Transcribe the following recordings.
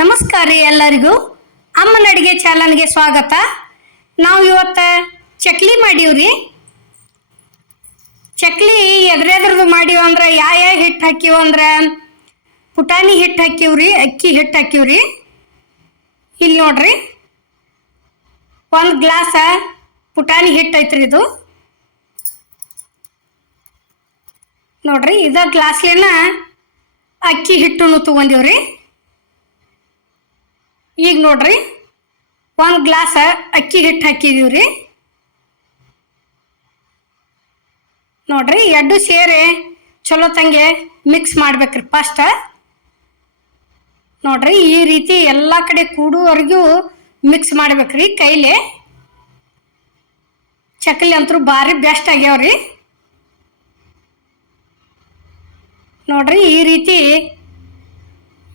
ನಮಸ್ಕಾರ ರೀ ಎಲ್ಲರಿಗೂ. ಅಮ್ಮನ ಅಡುಗೆ ಚಾನಲ್ಗೆ ಸ್ವಾಗತ. ನಾವು ಇವತ್ತು ಚಕ್ಲಿ ಮಾಡೀವ್ರಿ. ಚಕ್ಲಿ ಎದ್ರೆದ್ರದ್ದು ಮಾಡೀವಿ ಅಂದ್ರೆ ಯಾವ ಯಾವ ಹಿಟ್ಟು ಹಾಕಿವು ಅಂದ್ರೆ ಪುಟಾಣಿ ಹಿಟ್ಟು ಹಾಕಿವ್ರಿ, ಅಕ್ಕಿ ಹಿಟ್ಟು ಹಾಕಿವ್ರಿ. ಇಲ್ಲಿ ನೋಡ್ರಿ. ಒಂದು ಗ್ಲಾಸ ಪುಟಾಣಿ ಹಿಟ್ಟು ಐತ್ರಿ ಇದು. ನೋಡ್ರಿ ಇದ ಗ್ಲಾಸ್ಲೇನ ಅಕ್ಕಿ ಹಿಟ್ಟನ್ನು ತಗೊಂಡಿವ್ರಿ. ಈಗ ನೋಡ್ರಿ, ಒಂದು ಗ್ಲಾಸ ಅಕ್ಕಿ ಹಿಟ್ಟು ಹಾಕಿದೀವ್ರಿ ನೋಡ್ರಿ ಎರಡು ಸೇರಿ ಚಲೋ ತಂಗೆ ಮಿಕ್ಸ್ ಮಾಡ್ಬೇಕ್ರಿ ಫಸ್ಟ್ ನೋಡ್ರಿ, ಈ ರೀತಿ ಎಲ್ಲ ಕಡೆ ಕೂಡುವರೆಗೂ ಮಿಕ್ಸ್ ಮಾಡ್ಬೇಕ್ರಿ ಕೈಲಿ. ಚಕ್ಲಿ ಅಂತೂ ಭಾರಿ ಬೆಸ್ಟ್ ಆಗ್ಯಾವ್ರಿ ನೋಡ್ರಿ, ಈ ರೀತಿ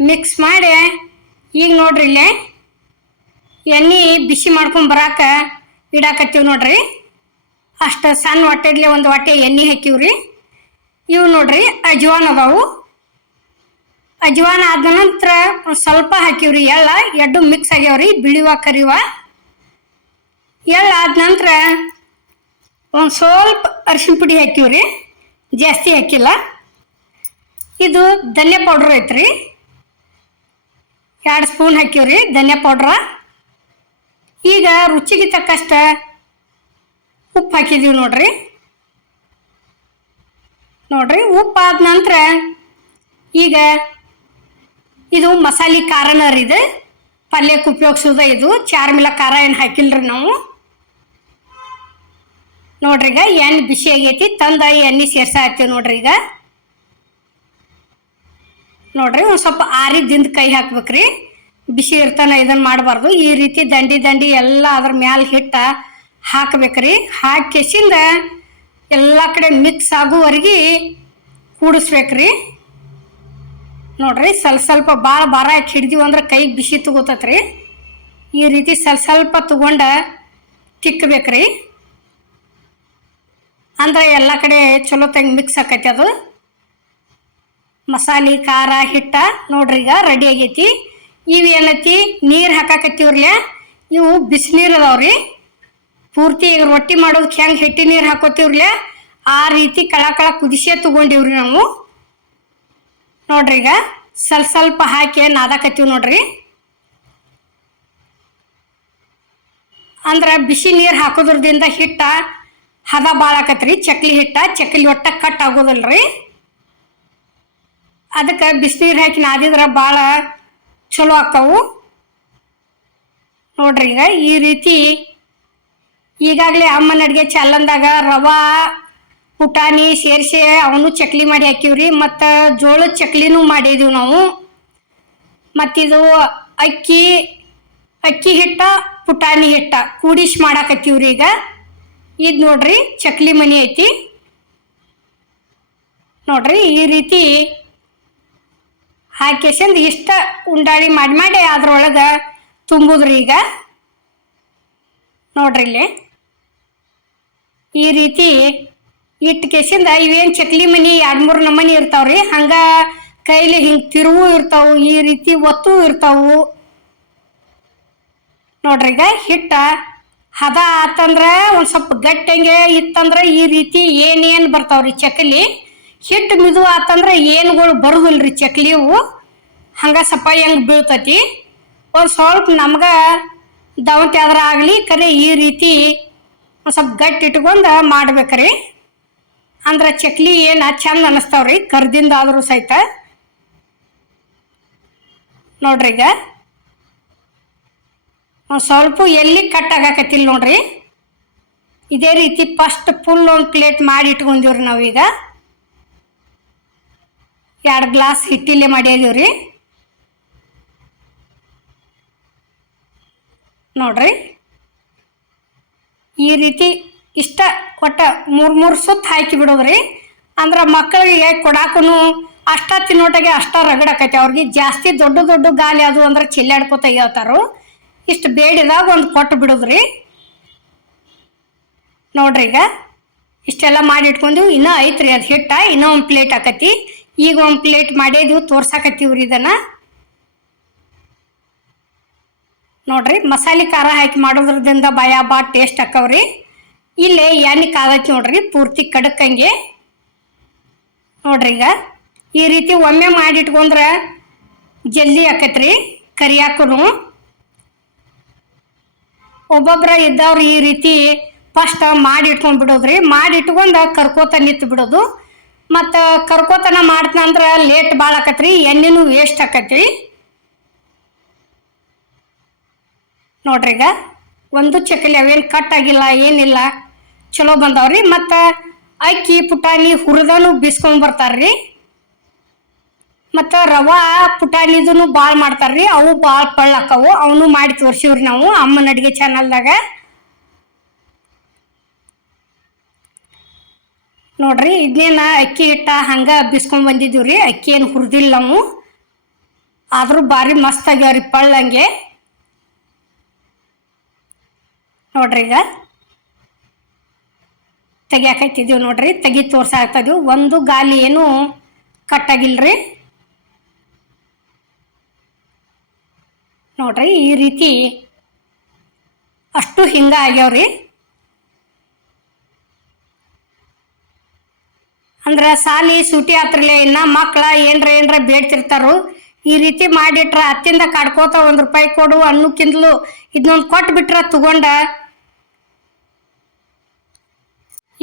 ಮಿಕ್ಸ್ ಮಾಡಿ ಈಗ ನೋಡ್ರಿ ಇಲ್ಲೇ. ಎಣ್ಣೆ ಬಿಸಿ ಮಾಡ್ಕೊಂಡು ಬರಾಕ ಇಡಾಕತ್ತೀವಿ ನೋಡ್ರಿ. ಅಷ್ಟು ಸಣ್ಣ ಹೊಟ್ಟೆಡ್ಲಿ ಒಂದು ಹೊಟ್ಟೆ ಎಣ್ಣೆ ಹಾಕಿವ್ರಿ. ಇವು ನೋಡ್ರಿ ಅಜ್ವಾನ್ ಅದಾವು. ಅಜ್ವಾನ್ ಆದ ನಂತರ ಸ್ವಲ್ಪ ಹಾಕಿವ್ರಿ ಎಳ್ಳ, ಎಡ್ಡು ಮಿಕ್ಸ್ ಆಗ್ಯಾವ್ರಿ, ಬಿಳಿವ, ಕರಿವ. ಎಳ್ಳು ಆದ ನಂತರ ಒಂದು ಸ್ವಲ್ಪ ಅರಿಶಿನ ಪುಡಿ ಹಾಕಿವ್ರಿ. ಜಾಸ್ತಿ ಹಾಕಿಲ್ಲ. ಇದು ಧನ್ಯ ಪೌಡ್ರ್ ಐತ್ರಿ. ಎರಡು ಸ್ಪೂನ್ ಹಾಕಿವ್ರಿ ಧನಿಯಾ ಪೌಡ್ರ ಈಗ ರುಚಿಗೆ ತಕ್ಕಷ್ಟು ಉಪ್ಪು ಹಾಕಿದೀವಿ ನೋಡ್ರಿ. ನೋಡ್ರಿ, ಉಪ್ಪು ಆದ ನಂತರ ಈಗ ಇದು ಮಸಾಲೆ ಖಾರನ ರೀ ಇದು. ಪಲ್ಯಕ್ಕೆ ಉಪಯೋಗಿಸೋದ ಇದು. ಚಾರ್ಮಿಲ ಖಾರ ಏನು ಹಾಕಿಲ್ರಿ ನಾವು. ನೋಡ್ರಿ ಈಗ ಎಣ್ಣೆ ಬಿಸಿ ಆಗೈತಿ, ತಂದ ಎಣ್ಣೆ ಸೇರ್ಸ ಹಾಕ್ತೀವಿ ನೋಡ್ರಿ ಈಗ. ನೋಡ್ರಿ, ಒಂದು ಸ್ವಲ್ಪ ಆರಿದಿಂದ ಕೈ ಹಾಕ್ಬೇಕ್ರಿ. ಬಿಸಿ ಇರ್ತಾನೆ ಇದನ್ನು ಮಾಡಬಾರ್ದು. ಈ ರೀತಿ ದಂಡಿ ದಂಡಿ ಎಲ್ಲ ಅದ್ರ ಮ್ಯಾಲ ಹಿಟ್ಟ ಹಾಕ್ಬೇಕ್ರಿ. ಹಾಕಿಸಿಂದ ಎಲ್ಲ ಕಡೆ ಮಿಕ್ಸ್ ಆಗುವವರೆಗೆ ಕೂಡಿಸ್ಬೇಕ್ರಿ. ನೋಡ್ರಿ, ಸ್ವಲ್ಪ ಸ್ವಲ್ಪ ಭಾಳ ಭಾರ ಹಾಕಿ ಹಿಡ್ದೀವಿ ಅಂದ್ರೆ ಕೈಗೆ ಬಿಸಿ ತಗೋತತ್ರಿ. ಈ ರೀತಿ ಸ್ವಲ್ಪ ಸ್ವಲ್ಪ ತಗೊಂಡ ತಿಕ್ಕಬೇಕ್ರಿ ಅಂದ್ರೆ ಎಲ್ಲ ಕಡೆ ಚಲೋ ತಂಗೆ ಮಿಕ್ಸ್ ಆಕೈತಿ ಅದು. ಮಸಾಲೆ, ಖಾರ, ಹಿಟ್ಟ ನೋಡ್ರಿ ಈಗ ರೆಡಿ ಆಗೈತಿ. ಇವು ಏನೈತಿ? ನೀರು ಹಾಕಾಕತ್ತೀವ್ರಲ್ಲ ಇವು ಬಿಸಿನೀರು ಅದಾವ್ರಿ ಪೂರ್ತಿ ಈಗ ರೊಟ್ಟಿ ಮಾಡೋದಕ್ಕೆ ಹೆಂಗೆ ಹಿಟ್ಟಿ ನೀರು ಹಾಕೋತೀವ್ರಲ್ಲ ಆ ರೀತಿ ಕಳ ಕಳ ಕುದಿಸೇ ತೊಗೊಂಡಿವ್ರಿ ನಾವು. ನೋಡ್ರಿ ಈಗ ಸ್ವಲ್ಪ ಸ್ವಲ್ಪ ಹಾಕಿ ನಾದಾಕತ್ತೀವಿ ನೋಡ್ರಿ. ಅಂದ್ರೆ ಬಿಸಿ ನೀರು ಹಾಕೋದ್ರದಿಂದ ಹಿಟ್ಟ ಹದ ಭಾಳ ಆಕತ್ರಿ ಚಕ್ಲಿ ಹಿಟ್ಟ, ಚಕ್ಲಿ ಒಟ್ಟ ಕಟ್ ಆಗೋದಿಲ್ರಿ. ಅದಕ್ಕೆ ಬಿಸಿನೀರು ಹಾಕಿ ನಾದಿದ್ರೆ ಭಾಳ ಚಲೋ ಆಕ್ಕವು ನೋಡ್ರಿ ಈಗ ಈ ರೀತಿ ಈಗಾಗಲೇ ಅಮ್ಮನ ಅಡುಗೆ ಚಾಲಂದಾಗ ರವಾ, ಪುಟಾಣಿ ಸೇರಿಸಿ ಅವನು ಚಕ್ಲಿ ಮಾಡಿ ಹಾಕಿವ್ರಿ, ಮತ್ತು ಜೋಳದ ಚಕ್ಲಿನೂ ಮಾಡಿದೀವಿ ನಾವು. ಮತ್ತಿದು ಅಕ್ಕಿ ಅಕ್ಕಿ ಹಿಟ್ಟ, ಪುಟಾಣಿ ಹಿಟ್ಟ ಕೂಡಿಸಿ ಮಾಡಾಕತ್ತೀವ್ರಿ ಈಗ. ಇದು ನೋಡ್ರಿ ಚಕ್ಲಿ ಮನಿ ಐತಿ. ನೋಡ್ರಿ ಈ ರೀತಿ ಹಾಕಿಸಿಂದ ಇಷ್ಟ ಉಂಡಾಳಿ ಮಾಡಿ ಮಾಡಿ ಅದ್ರೊಳಗೆ ತುಂಬುದ್ರಿ ಈಗ. ನೋಡ್ರಿ ಇಲ್ಲಿ. ಈ ರೀತಿ ಇಟ್ಟು ಕೇಸಿಂದ ಇವೇನು ಚಕ್ಲಿ ಮನಿ, ಎರಡು ಮೂರು ನಮನಿ ಇರ್ತಾವ್ರಿ. ಹಂಗ ಕೈಲಿ ಹಿಂಗೆ ತಿರುವು ಇರ್ತಾವು, ಈ ರೀತಿ ಒತ್ತು ಇರ್ತಾವು. ನೋಡ್ರಿ ಈಗ ಹಿಟ್ಟ ಹದ ಆತಂದ್ರೆ ಒಂದು ಸ್ವಲ್ಪ ಗಟ್ಟಂಗೆ ಇತ್ತಂದ್ರೆ ಈ ರೀತಿ ಏನೇನು ಬರ್ತಾವ್ರಿ ಚಕ್ಲಿ? ಹಿಟ್ಟು ಮಿದು ಆತಂದ್ರೆ ಏನುಗಳು ಬರುದಿಲ್ರಿ ಚಕ್ಲಿವು ಹಂಗ ಸಪ ಹೆಂಗೆ ಬೀಳ್ತತಿ. ಒಂದು ಸ್ವಲ್ಪ ನಮ್ಗೆ ದವಂತಿ ಆದ್ರ ಆಗಲಿ, ಕರೆ ಈ ರೀತಿ ಒಂದು ಸ್ವಲ್ಪ ಗಟ್ಟಿ ಇಟ್ಕೊಂಡು ಮಾಡ್ಬೇಕ್ರಿ. ಅಂದ್ರೆ ಚಕ್ಲಿ ಏನು ಚಂದ ಅನ್ನಿಸ್ತಾವ್ರಿ ಕರ್ದಿಂದ ಆದರೂ ಸಹಿತ. ನೋಡ್ರಿ ಈಗ. ಒಂದು ಸ್ವಲ್ಪ ಎಲ್ಲಿ ಕಟ್ ಆಗಾಕತ್ತಿಲ್ಲ ನೋಡ್ರಿ. ಇದೇ ರೀತಿ ಫಸ್ಟ್ ಫುಲ್ ಒಂದು ಪ್ಲೇಟ್ ಮಾಡಿ ಇಟ್ಕೊಂಡಿವ್ರಿ ನಾವೀಗ. ಎರಡು ಗ್ಲಾಸ್ ಹಿಟ್ಟಿಲ್ಲಿ ಮಾಡಿದೀವಿ ರೀ ನೋಡ್ರಿ. ಈ ರೀತಿ ಇಷ್ಟ ಒಟ್ಟ ಮೂರು ಮೂರು ಸುತ್ತ ಹಾಕಿ ಬಿಡೋದ್ರಿ. ಅಂದ್ರೆ ಮಕ್ಕಳಿಗೆ ಕೊಡಾಕನು ಅಷ್ಟ ತಿನ್ನೋಟಾಗೆ ಅಷ್ಟ ರಗಡಾಕೈತಿ ಅವ್ರಿಗೆ ಜಾಸ್ತಿ ದೊಡ್ಡ ದೊಡ್ಡ ಗಾಲಿ ಅದು ಅಂದ್ರೆ ಚಿಲ್ಲಾಡ್ಕೊತ ಹೇಳ್ತಾರು. ಇಷ್ಟು ಬೇಡಿದಾಗ ಒಂದು ಕೊಟ್ಟು ಬಿಡೋದ್ರಿ. ನೋಡ್ರಿ ಈಗ. ಇಷ್ಟೆಲ್ಲ ಮಾಡಿ ಇಟ್ಕೊಂಡು ಇನ್ನೂ ಐತ್ರಿ ಅದು ಹಿಟ್ಟ. ಇನ್ನೂ ಒಂದು ಪ್ಲೇಟ್ ಆಕತಿ. ಈಗ ಒಂದು ಪ್ಲೇಟ್ ಮಾಡೇದಿವು ತೋರ್ಸಾಕತ್ತೀವ್ರಿ ಇದನ್ನ. ನೋಡ್ರಿ, ಮಸಾಲೆ ಖಾರ ಹಾಕಿ ಮಾಡೋದ್ರದಿಂದ ಭಯ ಬಾ ಟೇಸ್ಟ್ ಹಾಕವ್ರಿ ಇಲ್ಲಿ ಎಣ್ಣೆ ಕಾದೈತಿ ನೋಡ್ರಿ, ಪೂರ್ತಿ ಕಡಕಂಗೆ. ನೋಡ್ರಿ ಈಗ, ಈ ರೀತಿ ಒಮ್ಮೆ ಮಾಡಿಟ್ಕೊಂಡ್ರೆ ಜಲ್ದಿ ಆಕೈತ್ರಿ ಕರಿಯಾಕೂ ಒಬ್ಬೊಬ್ರ ಇದ್ದವ್ರು ಈ ರೀತಿ ಫಸ್ಟ್ ಮಾಡಿ ಇಟ್ಕೊಂಡ್ ಬಿಡೋದ್ರಿ ಮಾಡಿ ಇಟ್ಕೊಂಡು ಕರ್ಕೋತ ನಿಂತು ಬಿಡೋದು ಮತ್ತು ಕರ್ಕೋತನ ಮಾಡ್ತಂದ್ರೆ ಲೇಟ್ ಭಾಳ ಆಕತ್ರಿ, ಎಣ್ಣೆನೂ ವೇಸ್ಟ್ ಆಕತ್ರಿ. ನೋಡ್ರಿ ಈಗ, ಒಂದು ಚಕ್ಕಲಿ ಅವೇನು ಕಟ್ ಆಗಿಲ್ಲ, ಏನಿಲ್ಲ, ಚಲೋ ಬಂದವ್ರಿ. ಮತ್ತು ಅಕ್ಕಿ, ಪುಟಾಣಿ, ಹುರಿದನು ಬಿಸ್ಕೊಂಡ್ ಬರ್ತಾರ್ರಿ. ಮತ್ತು ರವಾ ಪುಟಾಣಿದೂ ಭಾಳ ಮಾಡ್ತಾರ್ರಿ. ಅವು ಭಾಳ ಪಳ್ಳಾಕವು. ಅವನು ಮಾಡಿ ತೋರ್ಸಿವ್ರಿ ನಾವು ಅಮ್ಮನ ಅಡುಗೆ ಚಾನಲ್ದಾಗ ನೋಡ್ರಿ ಇದನ್ನೇನ ಅಕ್ಕಿ ಹಿಟ್ಟ ಹಂಗೆ ಬಿಸ್ಕೊಂಡ್ ಬಂದಿದ್ದೀವಿ ರೀ, ಅಕ್ಕಿ ಏನು ಹುರಿದಿಲ್ಲ ನಾವು ಆದರೂ ಭಾರಿ ಮಸ್ತ್ ಆಗ್ಯಾವ್ರಿ ಪಳ್ಳಂಗೆ ನೋಡ್ರಿ ಈಗ. ತೆಗಿಯಾಕೈತಿದ್ದೀವಿ ನೋಡ್ರಿ, ತೆಗಿ ತೋರ್ಸಾಕ್ತಿದ್ವಿ ಒಂದು ಗಾಲಿ ಏನು ಕಟ್ಟಾಗಿಲ್ರಿ. ನೋಡ್ರಿ, ಈ ರೀತಿ ಅಷ್ಟು ಹಿಂಗ ಆಗ್ಯಾವ್ರಿ. ಅಂದ್ರೆ ಸಾಲಿ ಸೂಟಿ ಆತ್ರಲೆ, ಇನ್ನ ಮಕ್ಳ ಏನ್ರ ಏನ್ರ ಬೇಡ್ತಿರ್ತಾರು, ಈ ರೀತಿ ಮಾಡಿಟ್ರ ಅತ್ತಿಂದ ಕಾಡ್ಕೋತ ಒಂದ್ ರೂಪಾಯಿ ಕೊಡು ಅನ್ನಕ್ಕಿಂತಲೂ ಇದನ್ನೊಂದು ಕೊಟ್ಟು ಬಿಟ್ರ ತಗೊಂಡ.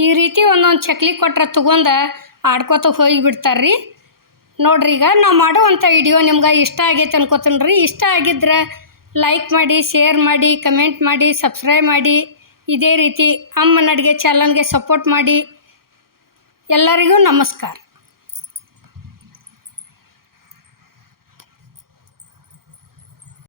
ಈ ರೀತಿ ಒಂದೊಂದು ಚಕ್ಲಿ ಕೊಟ್ರ ತಗೊಂಡ ಆಡ್ಕೋತ ಹೋಗಿ ಬಿಡ್ತಾರ್ರಿ. ನೋಡ್ರಿ ಈಗ ನಾವು ಮಾಡುವಂಥ ವಿಡಿಯೋ ನಿಮ್ಗೆ ಇಷ್ಟ ಆಗೈತೆ ಅನ್ಕೋತೀನಿ ರೀ ಇಷ್ಟ ಆಗಿದ್ರೆ ಲೈಕ್ ಮಾಡಿ ಶೇರ್ ಮಾಡಿ ಕಮೆಂಟ್ ಮಾಡಿ ಸಬ್ಸ್ಕ್ರೈಬ್ ಮಾಡಿ. ಇದೇ ರೀತಿ ಅಮ್ಮನ ಅಡುಗೆ ಚಾನಲ್ಗೆ ಸಪೋರ್ಟ್ ಮಾಡಿ. ಎಲ್ಲರಿಗೂ ನಮಸ್ಕಾರ.